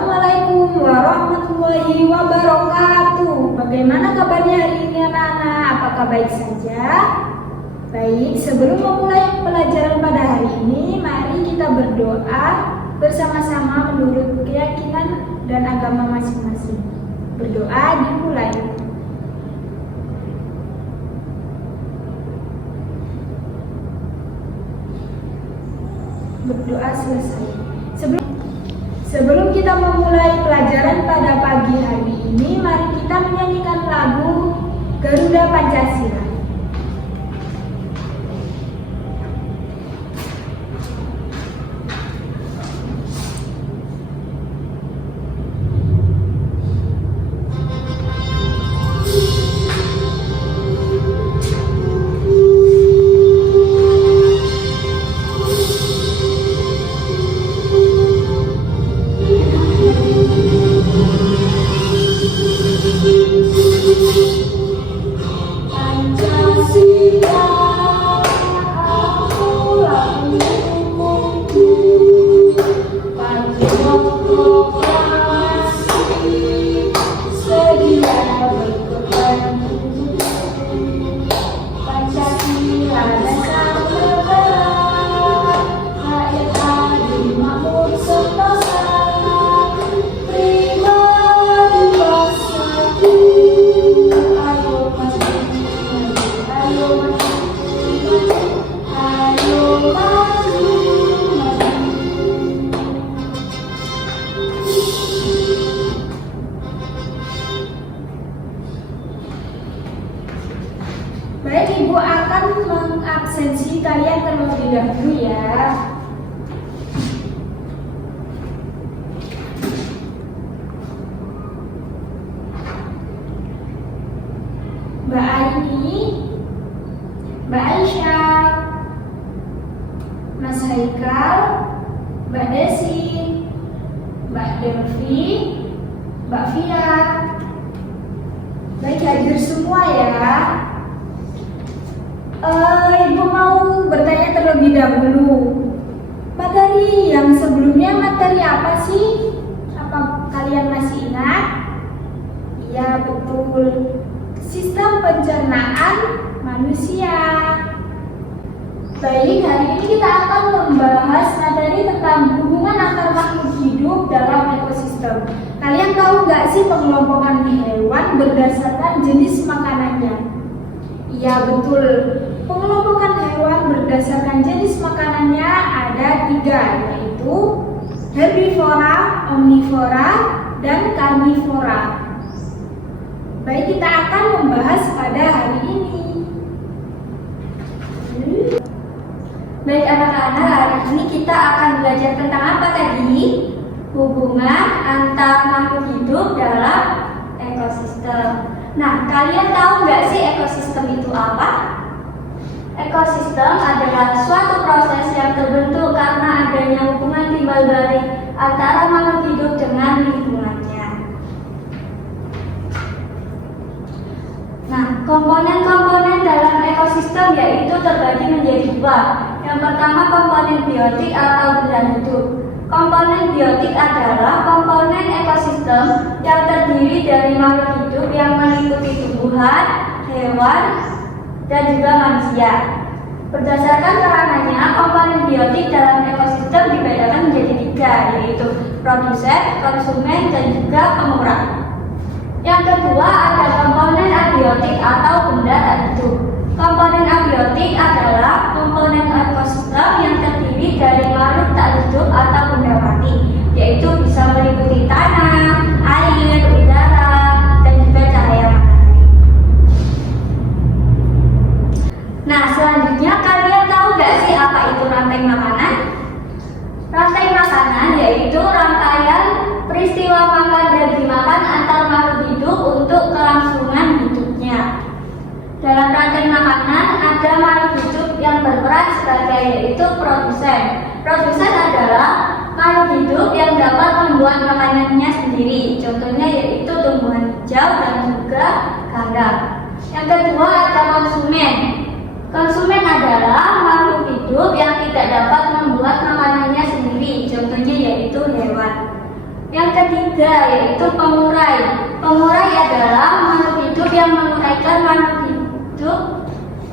Assalamualaikum warahmatullahi wabarakatuh. Bagaimana kabarnya hari ini anak-anak? Apakah baik saja? Baik, sebelum memulai pelajaran pada hari ini, mari kita berdoa bersama-sama menurut keyakinan dan agama masing-masing. Berdoa dimulai. Berdoa selesai. Sebelum kita memulai pelajaran pada pagi hari ini, mari kita menyanyikan lagu Garuda Pancasila. Baik, Ibu akan mengabsensi kalian terlebih dahulu ya. Mbak Aini, Mbak Aisyah, Mas Haikal, Mbak Desi, Mbak Delvi, Mbak Fia. Baik, hadir semua ya. Ibu mau bertanya terlebih dahulu. Materi yang sebelumnya materi apa sih? Apa kalian masih ingat? Iya, betul. Sistem pencernaan manusia. Baik, hari ini kita akan membahas materi tentang hubungan antar makhluk hidup dalam ekosistem. Kalian tahu nggak sih pengelompokan hewan berdasarkan jenis makanannya? Iya, betul. Pengelompokan hewan berdasarkan jenis makanannya ada 3, yaitu herbivora, omnivora, dan karnivora. Baik, kita akan membahas pada hari ini. Baik anak-anak, hari ini kita akan belajar tentang apa tadi? Hubungan antar makhluk hidup dalam ekosistem. Nah, kalian tahu nggak sih ekosistem itu apa? Ekosistem adalah suatu proses yang terbentuk karena adanya hubungan timbal balik antara makhluk hidup dengan lingkungannya. Nah, komponen-komponen dalam ekosistem yaitu terbagi menjadi 2. Yang pertama, komponen biotik atau benda hidup. Komponen biotik adalah komponen ekosistem yang terdiri dari makhluk hidup yang meliputi tumbuhan, hewan, dan juga manusia. Berdasarkan keterangannya, komponen biotik dalam ekosistem dibedakan menjadi 3, yaitu produsen, konsumen, dan juga pengurang. Yang kedua ada komponen abiotik atau benda tak hidup. Komponen abiotik adalah komponen ekosistem yang terdiri dari makhluk tak hidup atau benda mati, yaitu bisa meliputi tanah, air, udara, dan juga cahaya matahari. Nah, selanjutnya kalian tahu gak sih apa itu rantai makanan? Rantai makanan yaitu rangkaian peristiwa makan dan dimakan antar makhluk hidup untuk kelangsungan hidupnya. Dalam rantai makanan ada makhluk hidup yang berperan sebagai yaitu produsen. Produsen adalah makhluk hidup yang dapat membuat makanannya sendiri. Contohnya yaitu tumbuhan hijau dan juga ganggang. Yang kedua ada konsumen. Konsumen adalah makhluk hidup yang tidak dapat membuat makanannya sendiri. Contohnya yaitu hewan. Yang Yang ketiga yaitu pengurai. Pengurai adalah makhluk hidup yang menguraikan makhluk hidup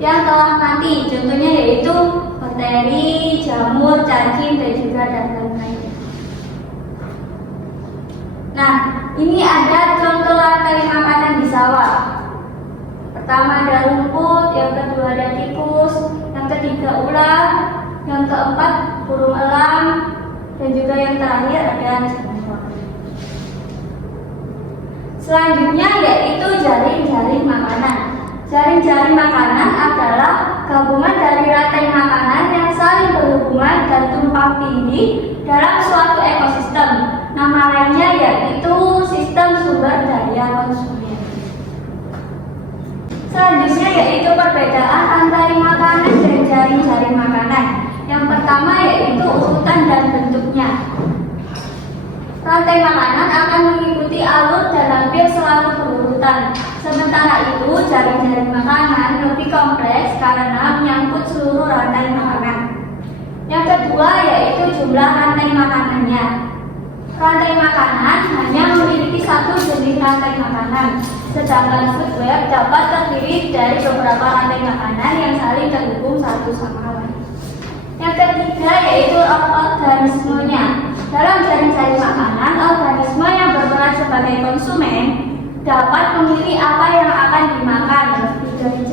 yang telah mati. Contohnya yaitu bakteri, jamur, cacing, dan juga lain-lain. Nah, ini ada contoh rantai makanan di sawah. Pertama ada rumput, yang kedua ada tikus, yang ketiga ular, yang keempat burung elang, dan juga yang terakhir ada jamur. Selanjutnya yaitu jaring-jaring makanan. Jaring-jaring makanan adalah gabungan dari rantai makanan yang saling berhubungan dan tumpang tindih dalam suatu ekosistem. Nama lainnya yaitu sistem sumber daya konsumen. Selanjutnya yaitu perbedaan antara makanan dan jaring-jaring makanan. Yang pertama yaitu urutan dan bentuknya. Rantai makanan akan mengikuti alur dan hampir selalu berurutan. Sementara itu, jaring-jaring makanan lebih kompleks karena menyangkut seluruh rantai makanan. Yang kedua yaitu jumlah rantai makanannya. Rantai makanan hanya memiliki satu jenis rantai makanan, sedangkan food web dapat terdiri dari beberapa rantai makanan yang saling terhubung satu sama lain. Yang ketiga yaitu organismenya. Dalam jaring-jaring makanan, organisme yang berperan sebagai konsumen dapat memilih apa yang akan dimakan, lebih dari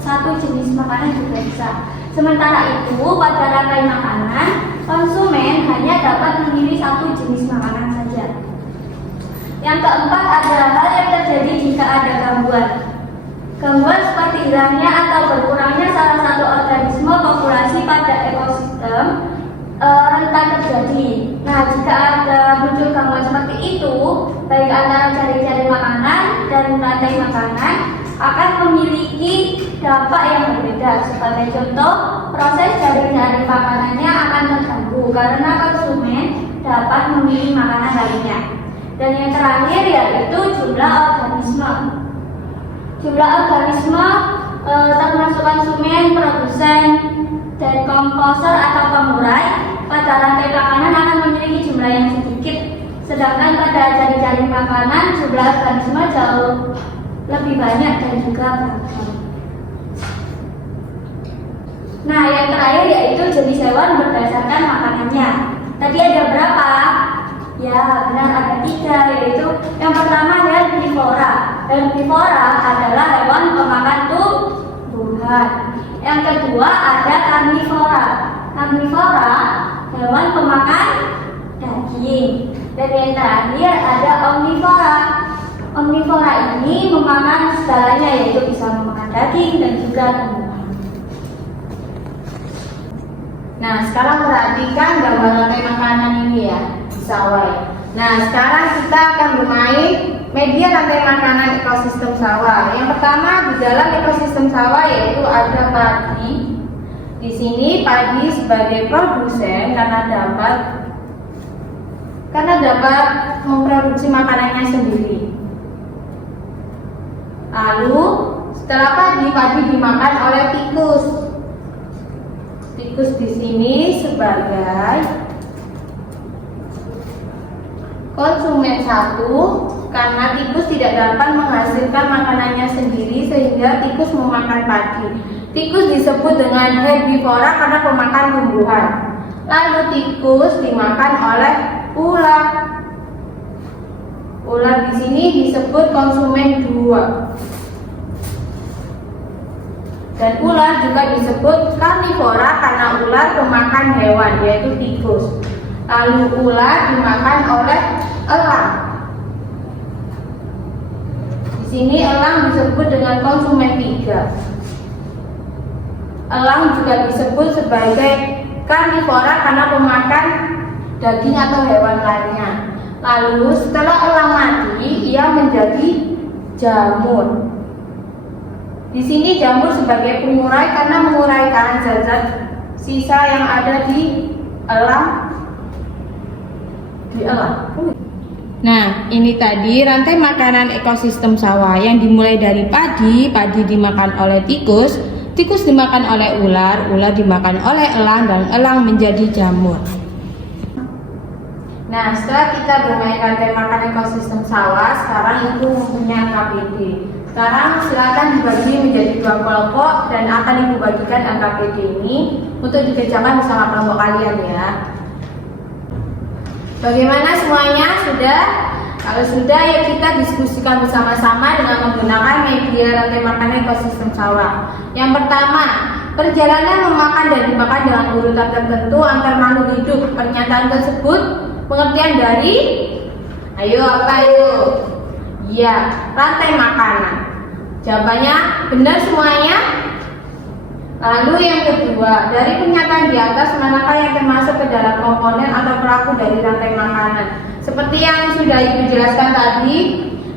satu jenis makanan juga bisa. Sementara itu, pada rantai makanan, konsumen hanya dapat memilih satu jenis makanan saja. Yang keempat adalah hal yang terjadi jika ada gangguan. Gangguan seperti hilangnya atau berkurangnya salah satu organisme populasi pada ekosistem rentan terjadi. Nah, jika ada muncul gangguan seperti itu, baik antara jaring-jaring makanan dan rantai makanan akan memiliki dampak yang berbeda. Sebagai contoh, proses jaring-jaring makanannya akan terganggu karena konsumen dapat memilih makanan lainnya. Dan yang terakhir yaitu jumlah organisme. Jumlah organisme termasuk konsumen, produsen, dan komposer atau pengurai pada rantai makanan akan memiliki jumlah yang sedikit, sedangkan pada jaring-jaring makanan jumlah organisme jauh lebih banyak dan juga beragam. Nah, yang terakhir yaitu jenis hewan berdasarkan makanannya. Tadi ada berapa? Ya, benar ada 3, yaitu yang pertama herbivora. Herbivora adalah hewan pemakan tumbuhan. Yang kedua ada karnivora. Karnivora hewan pemakan daging. Dan yang terakhir ada omnivora. Omnivora ini memakan segalanya, yaitu bisa memakan daging dan juga tumbuhan. Nah, sekarang perhatikan gambar rantai makanan ini ya, di sawah. Nah, sekarang kita akan bermain media rantai makanan ekosistem sawah. Yang pertama di dalam ekosistem sawah yaitu ada padi. Di sini padi sebagai produsen karena dapat memproduksi makanannya sendiri. Lalu setelah padi dimakan oleh tikus. Tikus di sini sebagai konsumen satu karena tikus tidak dapat menghasilkan makanannya sendiri sehingga tikus memakan padi. Tikus disebut dengan herbivora karena pemakan tumbuhan. Lalu tikus dimakan oleh ular. Ular di sini disebut konsumen 2. Dan ular juga disebut karnivora karena ular pemakan hewan, yaitu tikus. Lalu ular dimakan oleh elang. Di sini elang disebut dengan konsumen 3. Elang juga disebut sebagai karnivora karena pemakan daging atau hewan lainnya. Lalu setelah elang mati, ia menjadi jamur. Di sini jamur sebagai pengurai karena menguraikan zat-zat sisa yang ada di elang. Nah, ini tadi rantai makanan ekosistem sawah yang dimulai dari padi dimakan oleh tikus dimakan oleh ular dimakan oleh elang, dan elang menjadi jamur. Nah, setelah kita bermain rantai makan ekosistem sawah, sekarang itu mempunyai AKPD. Sekarang silakan dibagi menjadi 2 kelompok dan akan ibu bagikan AKPD ini untuk dikerjakan bersama kelompok kalian ya. Bagaimana semuanya? Sudah? Kalau sudah, ya kita diskusikan bersama-sama dengan menggunakan media rantai makan ekosistem sawah. Yang pertama, perjalanan memakan dan dimakan dengan urutan tertentu antar makhluk hidup. Pernyataan tersebut pengertian dari, ayo apa itu? Ya, rantai makanan. Jawabannya benar semuanya. Lalu yang kedua, dari pernyataan di atas manakah yang termasuk ke dalam komponen atau pelaku dari rantai makanan? Seperti yang sudah Ibu jelaskan tadi,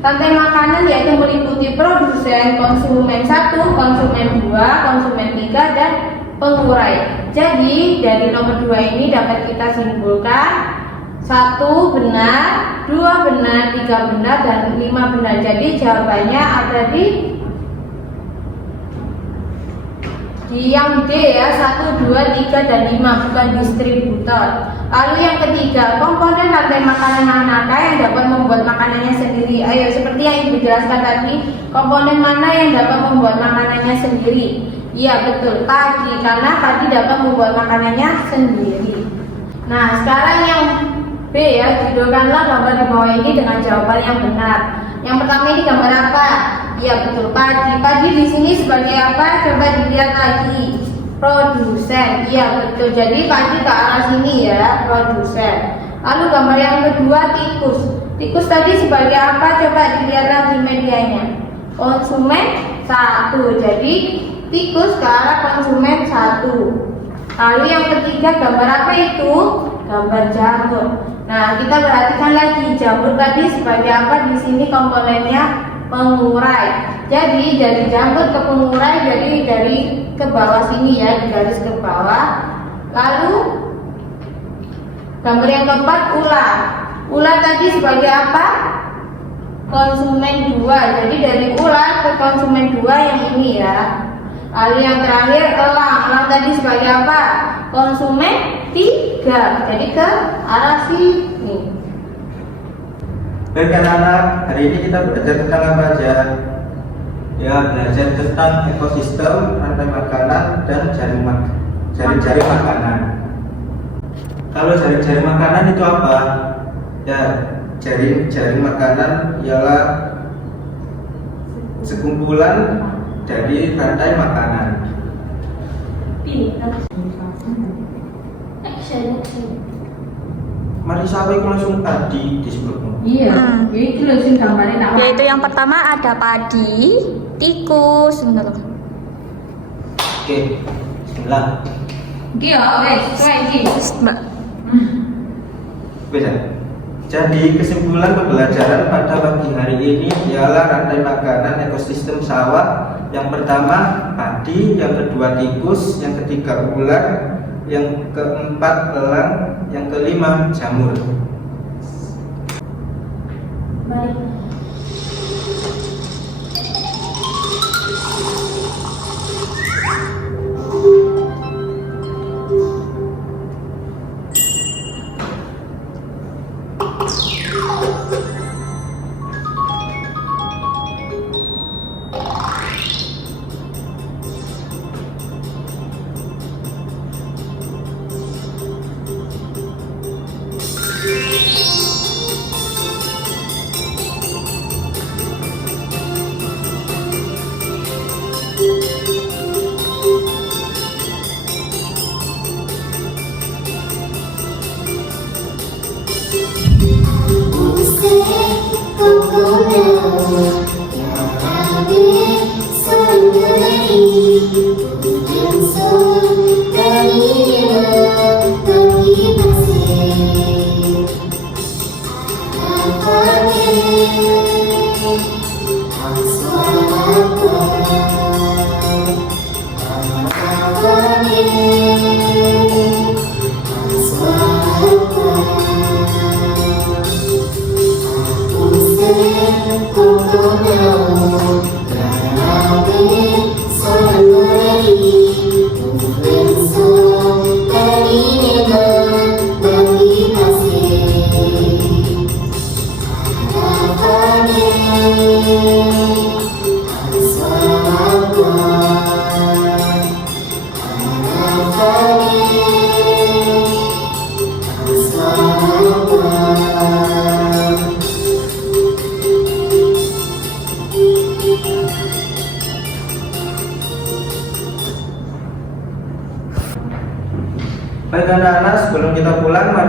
rantai makanan yaitu meliputi produsen, konsumen 1, konsumen 2, konsumen 3, dan pengurai. Jadi dari nomor 2 ini dapat kita simpulkan 1 benar, 2 benar, 3 benar, dan 5 benar. Jadi jawabannya ada di yang D ya, 1, 2, 3, dan 5, bukan distributor. Lalu yang ketiga, komponen rantai makanan manakah yang dapat membuat makanannya sendiri? Ayo, seperti yang Ibu jelaskan tadi, komponen mana yang dapat membuat makanannya sendiri? Iya betul, padi, karena padi dapat membuat makanannya sendiri. Nah, sekarang yang B ya, jodohkanlah gambar di bawah ini dengan jawaban yang benar. Yang pertama ini gambar apa? Iya betul, padi. Padi di sini sebagai apa? Coba dilihat lagi. Produsen. Iya betul. Jadi padi ke arah sini ya, produsen. Lalu gambar yang kedua tikus. Tikus tadi sebagai apa? Coba dilihat lagi medianya. Konsumen 1. Jadi tikus ke arah konsumen 1. Lalu yang ketiga gambar apa itu? Gambar jamur. Nah, kita perhatikan lagi jamur tadi sebagai apa? Di sini komponennya pengurai. Jadi dari jamur ke pengurai, jadi dari ke bawah sini ya, di garis ke bawah. Lalu gambar yang keempat ular. Ular tadi sebagai apa? Konsumen 2. Jadi dari ular ke konsumen 2 yang ini ya. Lalu yang terakhir elang. Elang tadi sebagai apa? Konsumen 3. Jadi ke arah sini. Baik anak-anak, hari ini kita belajar tentang apa aja? Ya, belajar tentang ekosistem, rantai makanan, dan jaring-jaring makanan. Kalau jaring-jaring makanan itu apa? Ya, jaring-jaring makanan ialah sekumpulan dari rantai makanan. Mari sampai langsung tadi disebutmu. Iya, itu loh sing gambarnya nak. Yaitu yang pertama ada padi, tikus, sebentar. Oke, bismillah. Iki ya, wes, iki. Mbak. Beda. Jadi kesimpulan pembelajaran pada pagi hari ini ialah rantai makanan ekosistem sawah. Yang pertama padi, yang kedua tikus, yang ketiga ular, yang keempat elang, yang kelima jamur. Baik.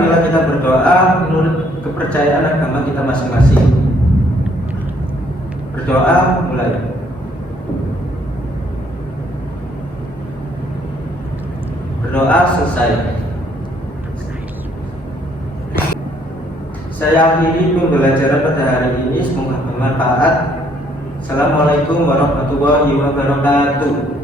marilah kita berdoa menurut kepercayaan agama kita masing-masing. Berdoa mulai. Berdoa selesai. Saya akhiri pembelajaran pada hari ini, semoga bermanfaat. Assalamualaikum warahmatullahi wabarakatuh.